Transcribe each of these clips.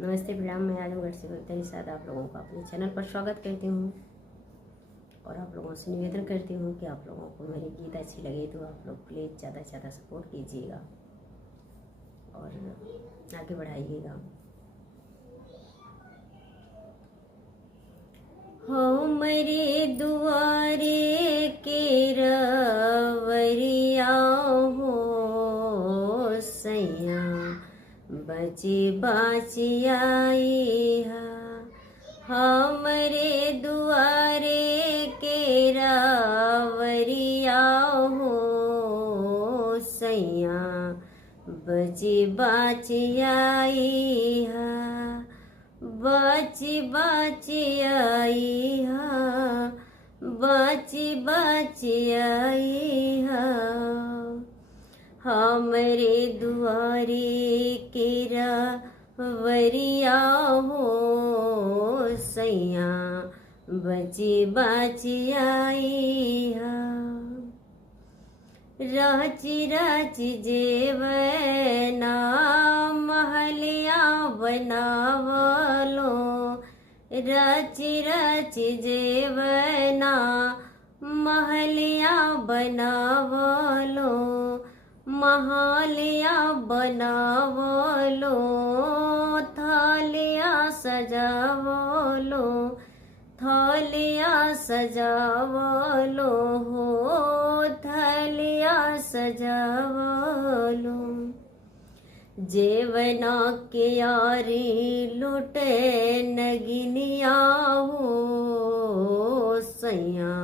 नमस्ते प्रणाम। मैं आजमगढ़ से बबीता निषाद आप लोगों का अपने चैनल पर स्वागत करती हूँ और आप लोगों से निवेदन करती हूँ कि आप लोगों को मेरी गीत अच्छी लगे तो आप लोग प्लीज़ ज़्यादा से ज़्यादा सपोर्ट कीजिएगा और आगे बढ़ाइएगा। हो मेरे दुआरे के रवरिया हो सैया बची बाची आई हमरे दुआरे के रावरिया हो सैया बची बाची आई बाची बाची आई बाची बाची आई हमरे दुआरे के रावरिया हो सैया बची बाची आई राची राची जेवना महलिया बनावलो राची राची जेवना महलिया बनावलो महालिया बनावलो थालिया सजावलो थालिया सजावलो हो थालिया सजावलो जेवना के यारी लुटे नगिनिया हो सैया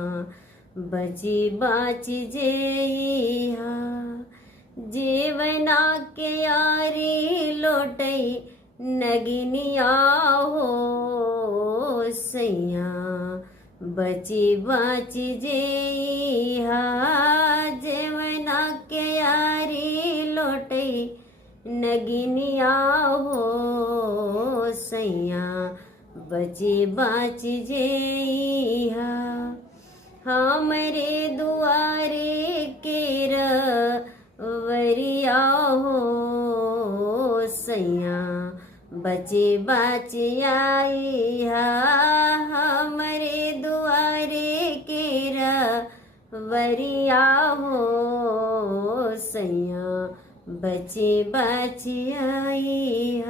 बची बाची जेहा जेवना के यारी लोटे नगिनिया हो सैया बची बाची जेहा जेवना के यारी लोटे नगिनिया हो सैया बची बाची जेहा हमरे दुआरे के रवरिया हो सैया बची बाची आई हमरे दुआरे के रवरिया हो सैया बची बाची आई